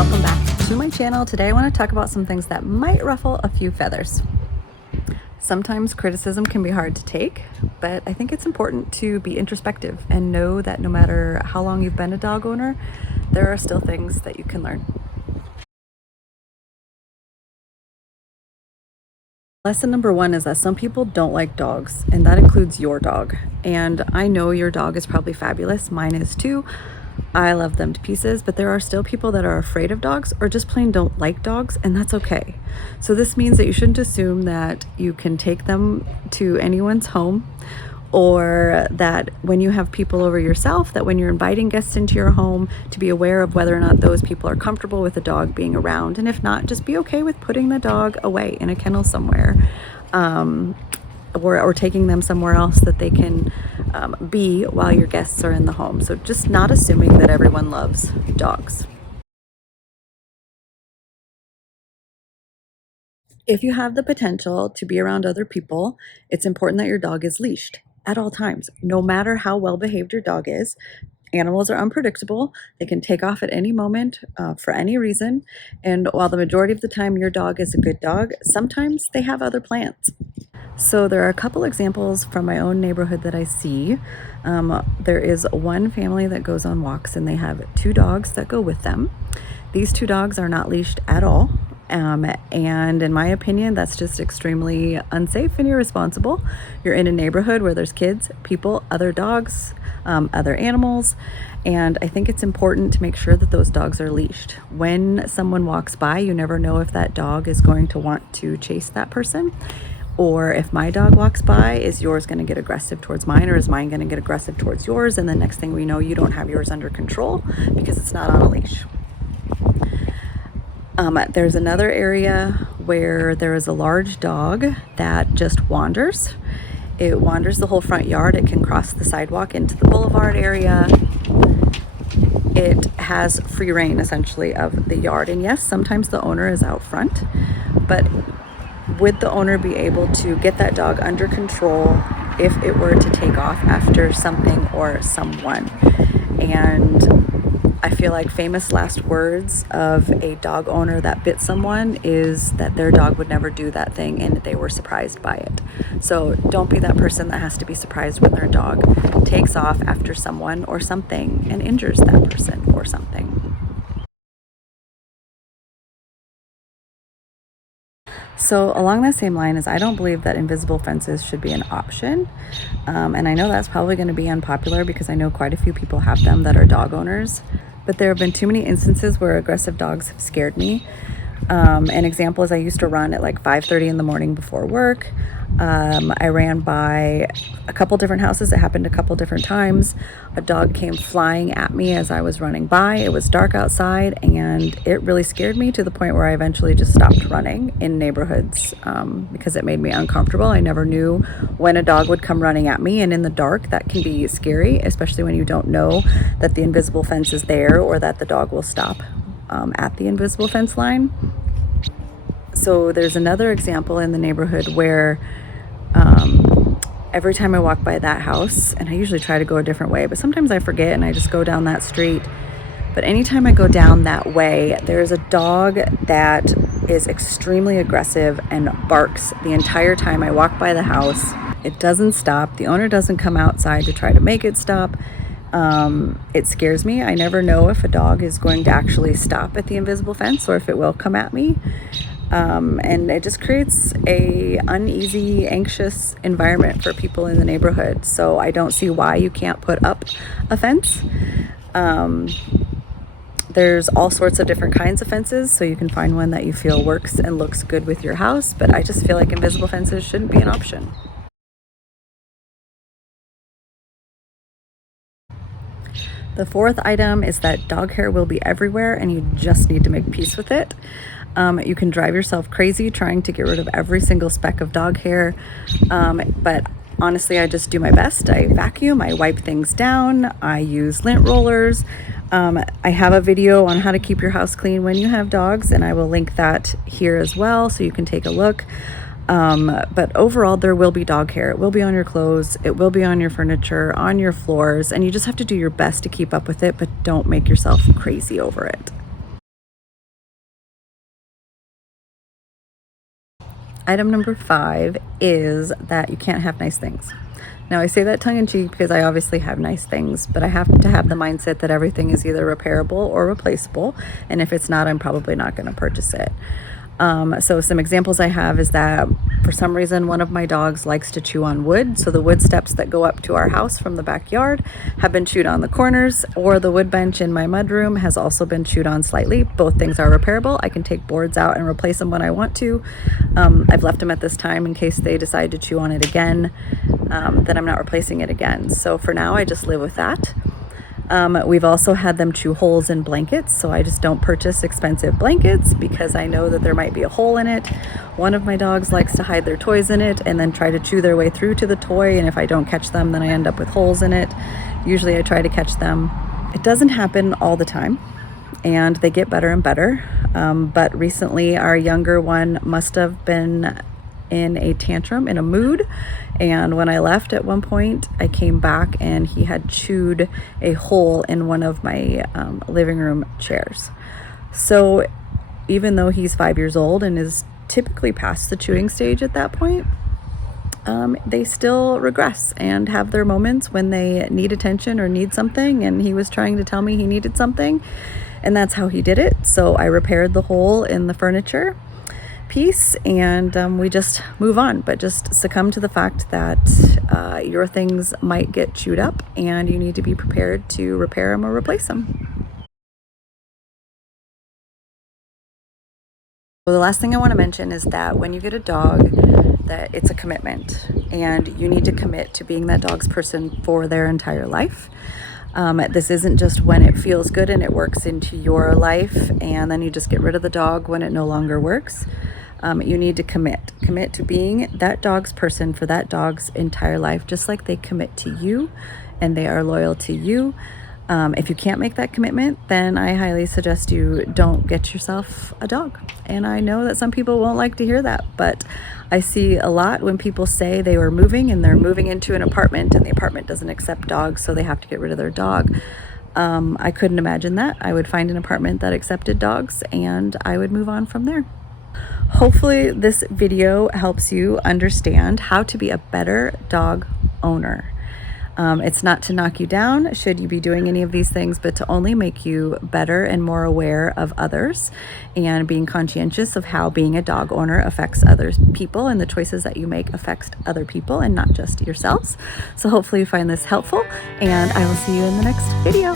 welcome back to my channel. Today I want to talk about some things that might ruffle a few feathers. Sometimes criticism can be hard to take, but I think it's important to be introspective and know that no matter how long you've been a dog owner, there are still things that you can learn. Lesson number one is that some people don't like dogs, and that includes your dog. And I know your dog is probably fabulous. Mine is too. I love them to pieces, but there are still people that are afraid of dogs or just plain don't like dogs, and that's okay. So this means that you shouldn't assume that you can take them to anyone's home, or that when you have people over yourself, that when you're inviting guests into your home, to be aware of whether or not those people are comfortable with the dog being around. And if not, just be okay with putting the dog away in a kennel somewhere, or taking them somewhere else that they can be while your guests are in the home. So just not assuming that everyone loves dogs. If you have the potential to be around other people, it's important that your dog is leashed at all times, no matter how well behaved your dog is. Animals are unpredictable. They can take off at any moment for any reason. And while the majority of the time your dog is a good dog, sometimes they have other plans. So there are a couple examples from my own neighborhood that I see. There is one family that goes on walks and they have two dogs that go with them. These two dogs are not leashed at all. And in my opinion, that's just extremely unsafe and irresponsible. You're in a neighborhood where there's kids, people, other dogs, other animals, and I think it's important to make sure that those dogs are leashed. When someone walks by, you never know if that dog is going to want to chase that person, or if my dog walks by, is yours going to get aggressive towards mine, or is mine going to get aggressive towards yours? And the next thing we know, you don't have yours under control because it's not on a leash. There's another area where there is a large dog that just wanders. It wanders the whole front yard. It can cross the sidewalk into the boulevard area. It has free reign, essentially, of the yard. And yes, sometimes the owner is out front, but would the owner be able to get that dog under control if it were to take off after something or someone? And I feel like famous last words of a dog owner that bit someone is that their dog would never do that thing and they were surprised by it. So don't be that person that has to be surprised when their dog takes off after someone or something and injures that person or something. So along that same line is I don't believe that invisible fences should be an option. And I know that's probably going to be unpopular because I know quite a few people have them that are dog owners. But there have been too many instances where aggressive dogs have scared me. An example is I used to run at like 5:30 in the morning before work. I ran by a couple different houses. It happened a couple different times. A dog came flying at me as I was running by. It was dark outside and it really scared me to the point where I eventually just stopped running in neighborhoods because it made me uncomfortable. I never knew when a dog would come running at me, and in the dark that can be scary, especially when you don't know that the invisible fence is there or that the dog will stop at the invisible fence line. So there's another example in the neighborhood where every time I walk by that house, and I usually try to go a different way, but sometimes I forget and I just go down that street. But anytime I go down that way, there's a dog that is extremely aggressive and barks the entire time I walk by the house. It doesn't stop. The owner doesn't come outside to try to make it stop. It scares me. I never know if a dog is going to actually stop at the invisible fence or if it will come at me. And it just creates a uneasy, anxious environment for people in the neighborhood. So I don't see why you can't put up a fence. There's all sorts of different kinds of fences, so you can find one that you feel works and looks good with your house, but I just feel like invisible fences shouldn't be an option. The fourth item is that dog hair will be everywhere and you just need to make peace with it. You can drive yourself crazy trying to get rid of every single speck of dog hair, but honestly, I just do my best. I vacuum, I wipe things down, I use lint rollers. I have a video on how to keep your house clean when you have dogs, and I will link that here as well so you can take a look. But overall, there will be dog hair. It will be on your clothes, it will be on your furniture, on your floors, and you just have to do your best to keep up with it, but don't make yourself crazy over it. Item number 5 is that you can't have nice things. Now, I say that tongue-in-cheek because I obviously have nice things, but I have to have the mindset that everything is either repairable or replaceable, and if it's not, I'm probably not going to purchase it. So some examples I have is that for some reason one of my dogs likes to chew on wood, so the wood steps that go up to our house from the backyard have been chewed on the corners, or the wood bench in my mudroom has also been chewed on slightly. Both things are repairable. I can take boards out and replace them when I want to. I've left them at this time in case they decide to chew on it again, then I'm not replacing it again. So for now I just live with that. We've also had them chew holes in blankets, so I just don't purchase expensive blankets because I know that there might be a hole in it. One of my dogs likes to hide their toys in it and then try to chew their way through to the toy, and if I don't catch them, then I end up with holes in it. Usually I try to catch them. It doesn't happen all the time, and they get better and better, but recently our younger one must have been in a tantrum, in a mood, and when I left at one point, I came back and he had chewed a hole in one of my living room chairs. So even though he's 5 years old and is typically past the chewing stage at that point, they still regress and have their moments when they need attention or need something, and he was trying to tell me he needed something, and that's how he did it. So I repaired the hole in the furniture piece, and we just move on, but just succumb to the fact that your things might get chewed up and you need to be prepared to repair them or replace them. So the last thing I want to mention is that when you get a dog, that it's a commitment, and you need to commit to being that dog's person for their entire life. This isn't just when it feels good and it works into your life and then you just get rid of the dog when it no longer works. You need to commit to being that dog's person for that dog's entire life, just like they commit to you and they are loyal to you. If you can't make that commitment, then I highly suggest you don't get yourself a dog. And I know that some people won't like to hear that, but I see a lot when people say they were moving and they're moving into an apartment and the apartment doesn't accept dogs, so they have to get rid of their dog. I couldn't imagine that. I would find an apartment that accepted dogs and I would move on from there. Hopefully this video helps you understand how to be a better dog owner. It's not to knock you down should you be doing any of these things, but to only make you better and more aware of others and being conscientious of how being a dog owner affects other people, and the choices that you make affects other people and not just yourselves. So hopefully you find this helpful, and I will see you in the next video.